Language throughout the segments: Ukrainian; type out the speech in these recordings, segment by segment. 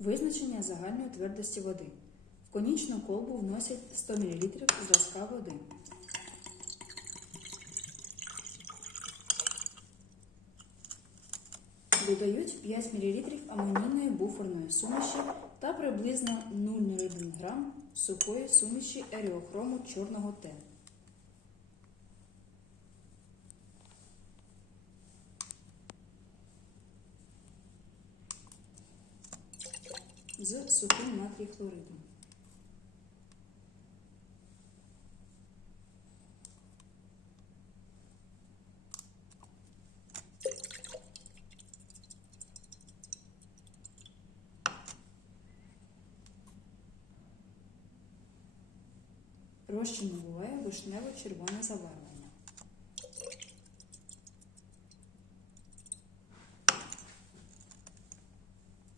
Визначення загальної твердості води. В конічну колбу вносять 100 мл зразка води. Додають 5 мл амонійної буферної суміші та приблизно 0,01 г сухої суміші еріохрому чорного Т. з сухим натрій хлоридом. Розчин набуває вишнево-червоне забарвлення.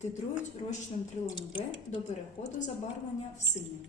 Титрують розчином трилону Б до переходу забарвлення в синє.